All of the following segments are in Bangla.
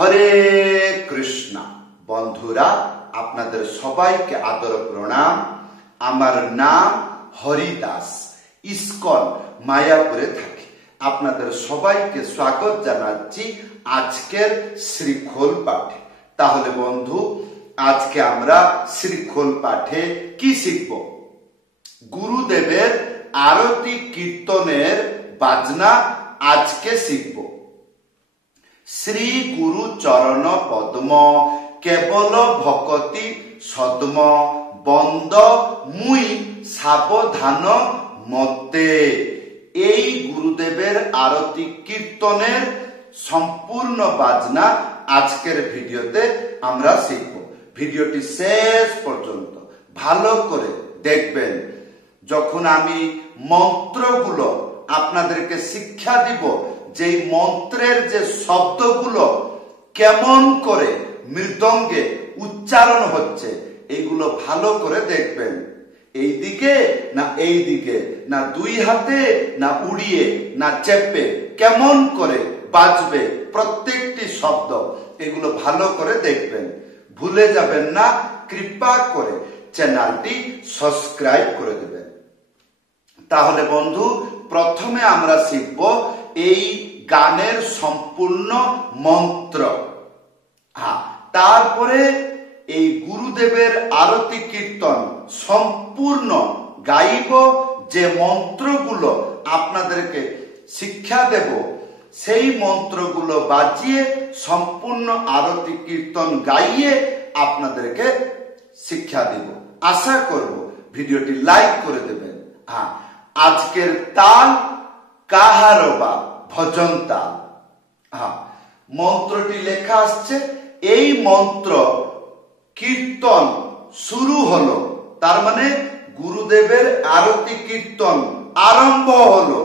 হরে কৃষ্ণ। বন্ধুরা, আপনাদের সবাইকে আদর প্রণাম। আমার নাম হরিদাস, ইস্কন মায়াপুরে থাকি। আপনাদের সবাইকে স্বাগত জানাচ্ছি আজকের শ্রীখোল পাঠে। তাহলে বন্ধু, আজকে আমরা শ্রীখোল পাঠে কি শিখব? গুরুদেবের আরতি কীর্তনের বাজনা আজকে শিখব। শ্রী গুরু চরণ পদ্ম কেবল ভকতি সদ্ম বন্দ মুই সাবধান মতে। এই গুরুদেবের আরতি কীর্তনের সম্পূর্ণ বাজনা আজকের ভিডিওতে আমরা শিখব। ভিডিওটি শেষ পর্যন্ত ভালো করে দেখবেন। যখন আমি মন্ত্রগুলো আপনাদেরকে শিক্ষা দিব, যেই মন্ত্রের যে শব্দগুলো কেমন করে মৃদঙ্গে উচ্চারণ হচ্ছে, এইগুলো ভালো করে দেখবেন। এই দিকে না এই দিকে, না দুই হাতে না উড়িয়ে না চেপে কেমন করে বাজবে প্রত্যেকটি শব্দ, এগুলো ভালো করে দেখবেন। ভুলে যাবেন না, কৃপা করে চ্যানেলটি সাবস্ক্রাইব করে দেবেন। তাহলে বন্ধু, প্রথমে আমরা শিখব এই গানের সম্পূর্ণ মন্ত্র। তারপরে এই গুরুদেবের আরতি কীর্তন সম্পূর্ণ গাইব। যে মন্ত্রগুলো আপনাদেরকে শিক্ষা দেব, সেই মন্ত্রগুলো বাজিয়ে সম্পূর্ণ আরতি কীর্তন গাইয়ে আপনাদেরকে শিক্ষা দেব। আশা করব ভিডিওটি লাইক করে দেবেন। আজকের তাল কাহারবা ভজন তাল। মন্ত্রটি লেখা আসছে। এই মন্ত্র কীর্তন শুরু হলো, তার মানে গুরুদেবের আরতি কীর্তন আরম্ভ হলো।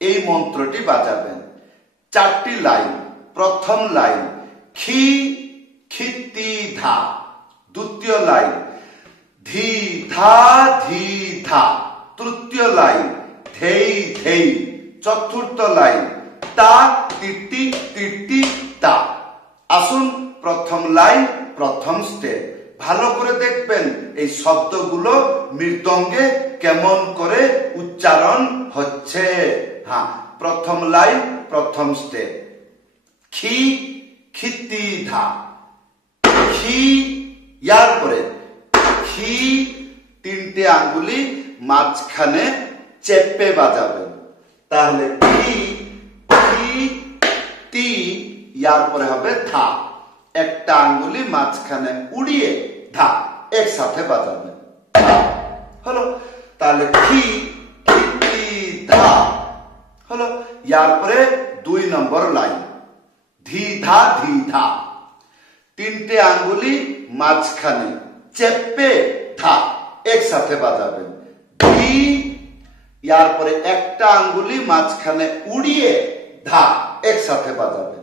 এই মন্ত্রটি বাজাবেন। 4টি লাইন। প্রথম লাইন খি খিতি ধা, দ্বিতীয় লাইন ধি ধা ধি ধা, তৃতীয় লাইন ধেই ধেই, চতুর্থ লাইন তা তিটি তিটি তা। আসুন প্রথম লাইন, প্রথম স্টেপ ভালো করে দেখবেন। এই শব্দগুলো মৃদঙ্গে কেমন করে উচ্চারণ হচ্ছে। প্রথম লাইন, প্রথম স্টেপ খি খিতি ধা। খি, ইয়ার পরে খি, 3টে আঙ্গুলি মাঝখানে চেপে বাজাবেন। তাহলে খি খি তি, ইয়ার পরে হবে ধা, একটা আঙ্গুলি মাঝখানে উড়িয়ে ধা, একসাথে বাজাবেন। হলো। তাহলে খি খিতি ধা হলো। ইয়ার পরে 2 নম্বর লাইন ধি ধা ধি ধা, 3টে আঙ্গুলি মাঝখানে চেপে ধা, একসাথে বাজাবেন। ধি, ইয়ার পরে একটা আঙ্গুলি মাঝখানে উড়িয়ে ধা, একসাথে বাজাবেন।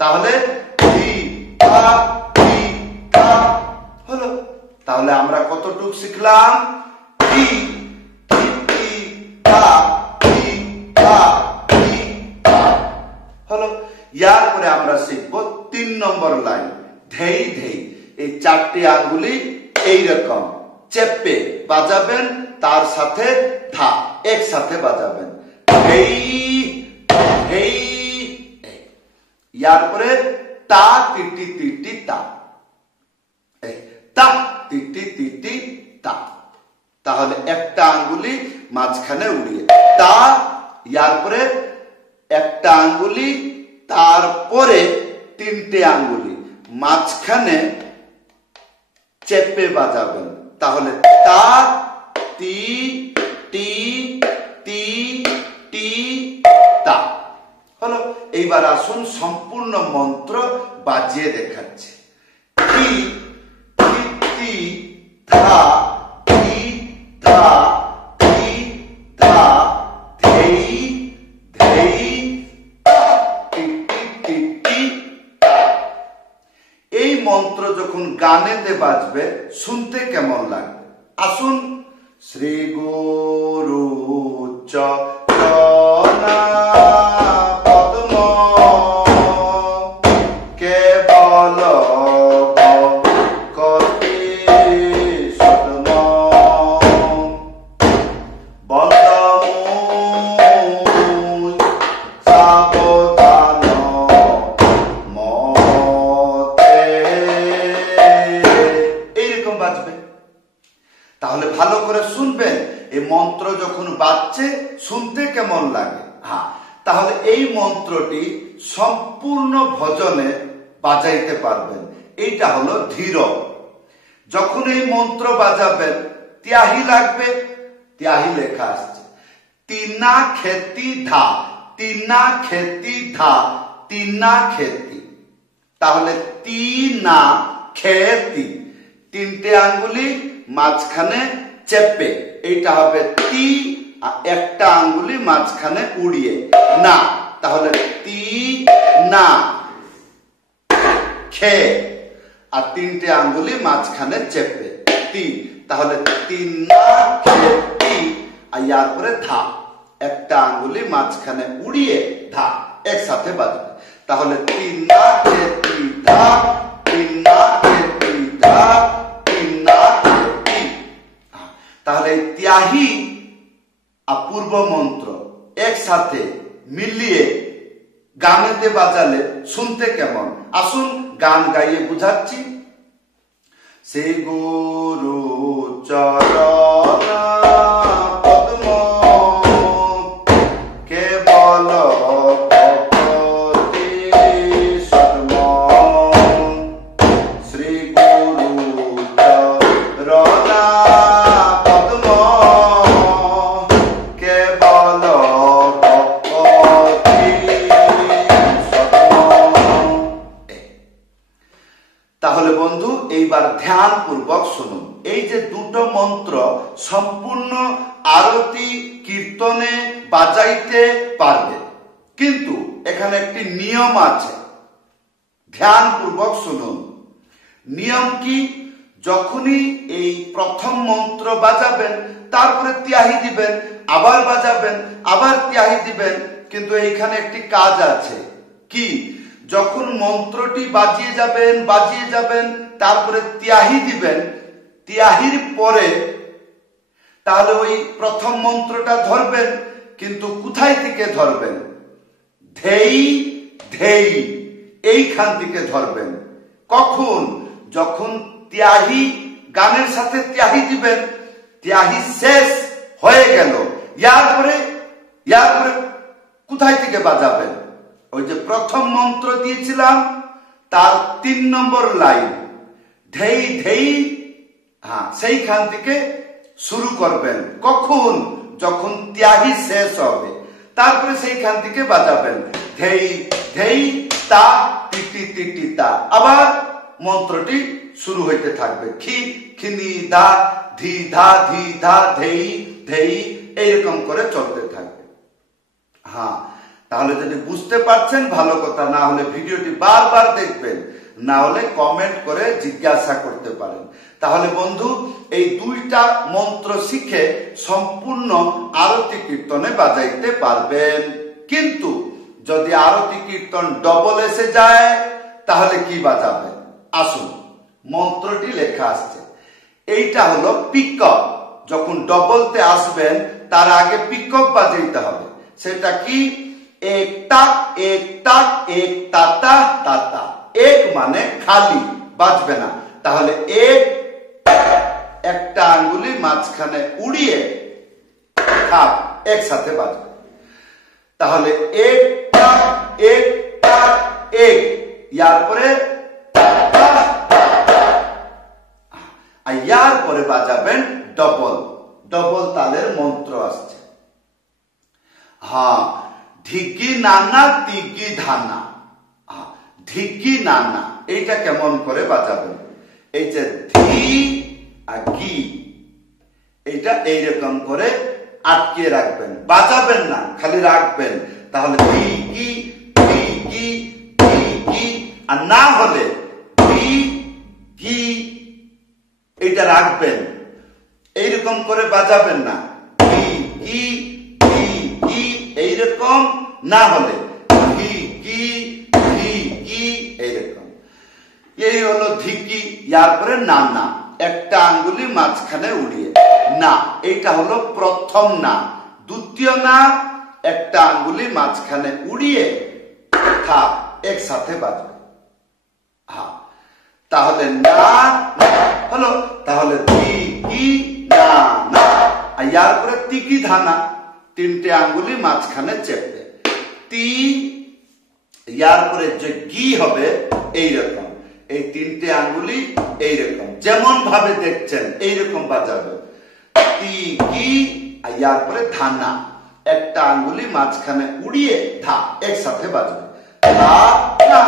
তাহলে ধি ধা ধি ধা হলো। তাহলে আমরা কতটুকু শিখলাম? ধি ধি ধা ধি ধা ধি ধা হলো। ইয়ার পরে আমরা শিখবো 3 নম্বর লাইন ধেই ধেই। এই 4টি আঙ্গুলি এইরকম চেপে বাজাবেন, তার সাথে ধা, একসাথে বাজাবেন। ধেই ধেই। ইয়ার পরে তা তিটি তিটি তা, তা তিটি তিটি তা। তাহলে একটা আঙ্গুলি মাঝখানে উড়িয়ে তা, ইয়ার পরে একটা আঙ্গুলি, তারপরে 3টে আঙ্গুলি মাঝখানে চেপে বাজাবেন। তাহলে তা তি টি তি টি তা হলো। এইবার আসুন সম্পূর্ণ মন্ত্র বাজিয়ে দেখাচ্ছি। খি খিতি ধা ধি ধা ধি ধা ধেই ধেই টিটি টিটি। এই মন্ত্র যখন গানেতে বাজবে, শুনতে কেমন লাগবে? আসুন। শ্রী গুরু চরণ পদ্ম বাজছে শুনতে কেমন লাগে। হ্যাঁ, তাহলে এই মন্ত্রটি সম্পূর্ণ ভজনে বাজাইতে পারবেন। এইটা হলো ধীর। যখন এই মন্ত্র বাজাবেন ত্যাহি লাগবে, ত্যাহি লেখা আসছে তিনা খেতি ধা, তিনা খেতি ধা, তিনা খেতি। তাহলে তিনা খেতি, তিনটে আঙ্গুলি মাঝখানে চেপে, এইটা হবে তি, একটা আঙ্গুলি মাঝখানে উড়িয়ে না, তাহলে তি না খে, আর তিনটে আঙ্গুলি মাঝখানে চেপে তি, তাহলে তিনা খেতি। আর ইয়ার পরে ধা, একটা আঙ্গুলি মাঝখানে উড়িয়ে ধা, একসাথে বাজবে। তাহলে তিনা খেতি ধা, তিনা খেতি ধা, তিনা খেতি। তাহলে ত্যাহি আর পূর্ব মন্ত্র একসাথে মিলিয়ে গানেতে বাজালে শুনতে কেমন, আসুন গান গাইয়ে বুঝাচ্ছি। শ্রী গুরু চরণ পদ্ম কেবল ভক্তি সদ্ম, শ্রী গুরু চরণ পদ্ম কেবল ভক্তি সদ্ম। তাহলে বন্ধু এইবার ধ্যান পূর্বক শুনুন। এই যে দুটো মন্ত্র সম্পূর্ণ আরতি কীর্তনে বাজাইতে পারবে, কিন্তু এখানে একটি নিয়ম আছে, ধ্যান পূর্বক শুনুন। নিয়ম কি? যখনই এই প্রথম মন্ত্র বাজাবেন তারপরে ত্যাহি দিবেন, আবার বাজাবেন, আবার ত্যাহি দিবেন, কিন্তু এইখানে একটি কাজ আছে। কি? যখন মন্ত্রটি বাজিয়ে যাবেন তারপরে ত্যাহি দিবেন, ত্যাহির পরে তাহলে ওই প্রথম মন্ত্রটা ধরবেন, কিন্তু কোথায় থেকে ধরবেন? ধেই ধেই, এইখান থেকে ধরবেন। কখন? যখন ত্যাহি গানের সাথে ত্যাহি দিবেন, ত্যাহি শেষ হয়ে গেল, ইয়ার পরে কোথায় থেকে বাজাবেন? ওই যে প্রথম মন্ত্র দিয়েছিলাম তার 3 নম্বর লাইন ধেই ধেই, হ্যাঁ, সেইখান থেকে শুরু করবেন। কখন? যখন ত্যাহি শেষ হবে, তারপরে সেইখান থেকে বাজাবেন ধেই ধেই তা টিটি টিটি তা, আবার মন্ত্রটি শুরু হইতে থাকবে খি খিনি ধা ধি ধা ধি ধা ধেই ধেই, এইরকম করে চলতে থাকবে। হ্যাঁ, তাহলে যদি বুঝতে পারছেন ভালো কথা, না হলে ভিডিওটি বারবার দেখবেন, না হলে কমেন্ট করে জিজ্ঞাসা করতে পারেন। তাহলে বন্ধু এই দুইটা মন্ত্র শিখে সম্পূর্ণ আরতি কীর্তনে বাজাইতে পারবেন। কিন্তু যদি আরতি কীর্তন ডবল এসে যায় তাহলে কি বাজাবেন? আসুন, মন্ত্রটি লেখা আসছে, এইটা হলো পিকক। যখন ডবলতে আসবেন তার আগে পিকক বাজাইতে হবে। সেটা কি? এক টাক এক টাক এক তাতা তাতা। এক মানে খালি, বাজবে না। তাহলে একটা আঙ্গুলি মাঝখানে উড়িয়ে খাপ, একসাথে বাজবে। তাহলে এক টাক এক টাক এক, ইয়ার পরে আর ইয়ার পরে বাজাবেন ডবল, ডবল তালের মন্ত্র আসছে। হ্যাঁ, ঢিকি নানা তিগি ধানা, ঢিকি নানা, এইটা কেমন করে বাজাবেন? এই যে ধি আর গি, এইটা এইরকম করে আটকে রাখবেন, বাজাবেন না, খালি রাখবেন। তাহলে ধি গি ধি গি ধি গি, আর না হলে ধি গি, এইটা রাখবেন, এইরকম করে বাজাবেন না। ধি গি ধি গি, এইরকম, না হলে ধি গি ধি গি, এইরকম। এই হলো ধিকি। ইয়ার পরে না না, একটা আঙ্গুলি মাঝখানে উড়িয়ে না, এইটা হলো প্রথম না। দ্বিতীয় না, একটা আঙ্গুলি মাঝখানে উড়িয়ে থাক, একসাথে বাজবে। হ্যাঁ, তাহলে না হলো, তাহলে ধিকি না না, আর ইয়ার পরে তিকি ধানা, তিনটে আঙ্গুলি মাঝখানে চেপে, তি, ইয়ার পরে যে গি হবে এইরকম, এই তিনটে আঙ্গুলি এইরকম যেমন ভাবে দেখছেন এইরকম বাজাবে, তি গি, ইয়ার পরে ধানা, একটা আঙ্গুলি মাঝখানে উড়িয়ে ধা একসাথে বাজবে, ধা না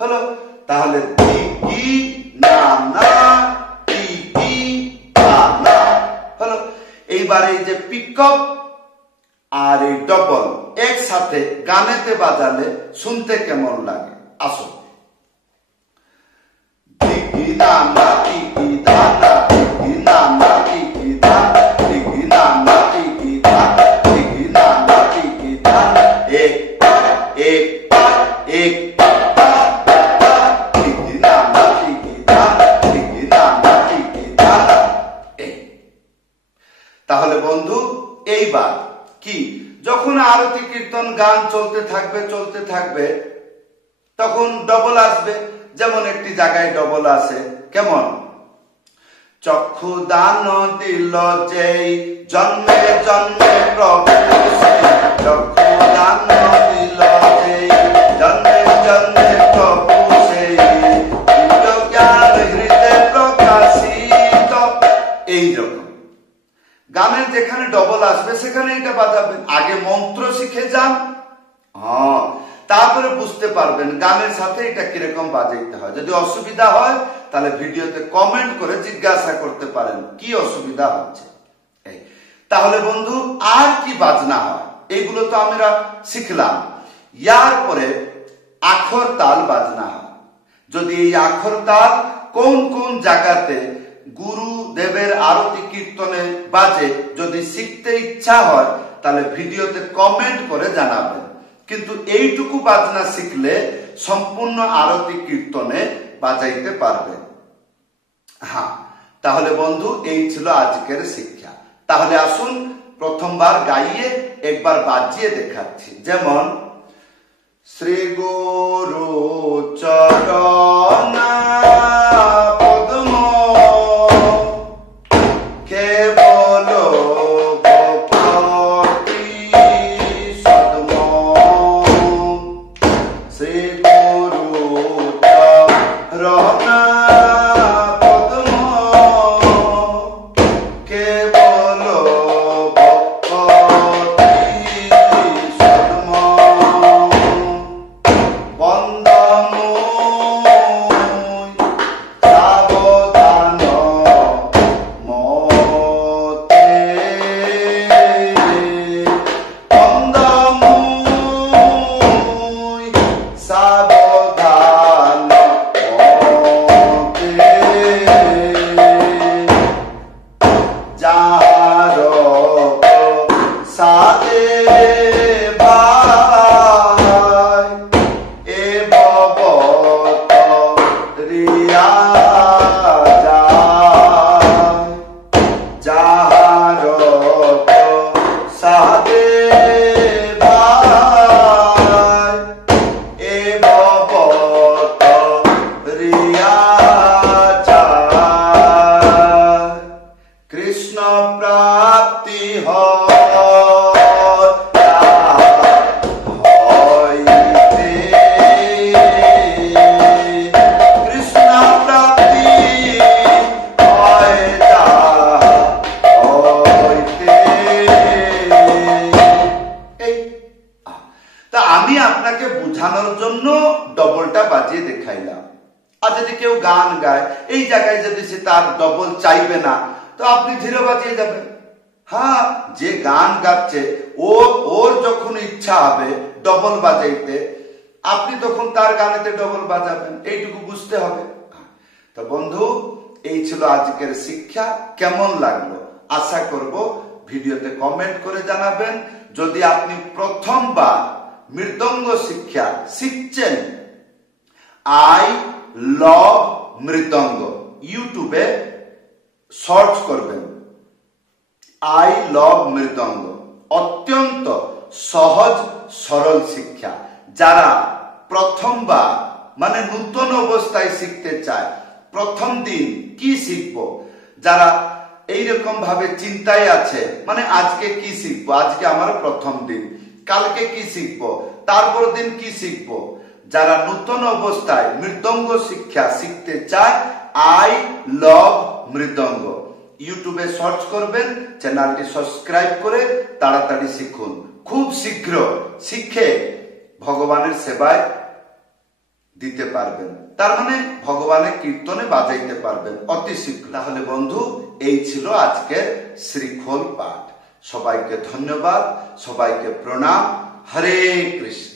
হলো। তাহলে তি গি না না, তি গি না না হলো। এইবার এই যে পিকআপ আর এই ডবল একসাথে গানেতে বাজালে শুনতে কেমন লাগে আসুন। টিকি নানা টিকি দানা, টিকি নানা টিকি দানা, টিকি নানা টিকি দানা, টিকি নানা টিকি দানা, এক এক এক, টিকি নানা টিকি দানা, টিকি নানা টিকি দানা। তাহলে বন্ধু এইবার কি, যখন আরতি কীর্তন গান চলতে থাকবে তখন ডবল আসবে। যেমন একটি জায়গায় ডবল আসে কেমন, চক্ষু দান দিল যেই জন্মে জন্মে প্রভু সেই, চক্ষু দান দিল যেই জন্মে জন্মে প্রভু সেই, জ্ঞান হৃদয়ে প্রকাশিত। এইরকম গানের যেখানে ডবল আসবে সেখানে এটা বাজাবেন। আগে মন্ত্র শিখে যান, তারপরে বুঝতে পারবেন গানের সাথে এটা কিরকম বাজাইতে হয়। যদি অসুবিধা হয় তাহলে ভিডিওতে কমেন্ট করে জিজ্ঞাসা করতে পারেন কি অসুবিধা হচ্ছে। তাহলে বন্ধু আর কি বাজনা হয় এইগুলো তো আমরা শিখলাম। ইয়ার পরে আখর তাল বাজনা হয়। যদি এই আখর তাল কোন কোন জায়গাতে গুরু দেবের আরতি কীর্তনে বাজে যদি শিখতে ইচ্ছা হয় তাহলে ভিডিওতে কমেন্ট করে জানাবেন। কিন্তু এইটুকু বাজনা শিখলে সম্পূর্ণ আরতি কীর্তনে বাজাইতে পারবেন। হ্যাঁ, তাহলে বন্ধু এই ছিল আজকের শিক্ষা। তাহলে আসুন প্রথমবার গাইয়ে একবার বাজিয়ে দেখাচ্ছি। যেমন শ্রী গুরু চরণ পদ্ম কেবল গোপতি সদ্ম, শ্রী গুরু চরণ পদ্ম কেবল গোপতি সদ্ম, বন্দমূল সাবধান মতে, বন্দমূল সাবধান মতে, যাহার সাদে ভাই এ ভবত রিয়া যায়, যাহার সাদে ভাই এ ভবত রিয়া যায়, কৃষ্ণ প্রাপ্তি হইতে, কৃষ্ণ প্রাপ্তি হয় হইতে। তা আমি আপনাকে বুঝানোর জন্য ডবলটা বাজিয়ে দেখাইলাম। আর যদি কেউ গান গায় এই জায়গায় যদি সে তার ডবল চাইবে না তো আপনি ধীরে বাজিয়ে যাবেন। হ্যাঁ, যে গান গাচ্ছে ওর যখন ইচ্ছা হবে ডবল বাজাইতে আপনি তখন তার গানেতে ডবল বাজাবেন, এইটুকু বুঝতে হবে। তো বন্ধু এই ছিল আজকের শিক্ষা। কেমন লাগলো আশা করব ভিডিওতে কমেন্ট করে জানাবেন। যদি আপনি প্রথমবার মৃদঙ্গ শিক্ষা শিখছেন, আই লভ মৃদঙ্গ ইউটিউবে সার্চ করবেন, আই লভ মৃদঙ্গ। অত্যন্ত সহজ সরল শিক্ষা। যারা প্রথমবার মানে নূতন অবস্থায় শিখতে চায়, প্রথম দিন কি শিখবো, যারা এইরকম ভাবে চিন্তায় আছে, মানে আজকে কি শিখবো, আজকে আমার প্রথম দিন, কালকে কি শিখবো, তারপর দিন কি শিখবো। যারা নতুন অবস্থায় মৃদঙ্গ শিক্ষা শিখতে চায়, আই লাভ মৃদঙ্গ ইউটিউবে সার্চ করবেন, চ্যানেলটি সাবস্ক্রাইব করে তাড়াতাড়ি শিখুন। খুব শীঘ্র শিখে ভগবানের সেবায় দিতে পারবেন, তার মানে ভগবানের কীর্তনে বাজাইতে পারবেন অতি শীঘ্র। তাহলে বন্ধু, এই ছিল আজকের শ্রীখোল পাঠ। সবাইকে ধন্যবাদ, সবাইকে প্রণাম। হরে কৃষ্ণ।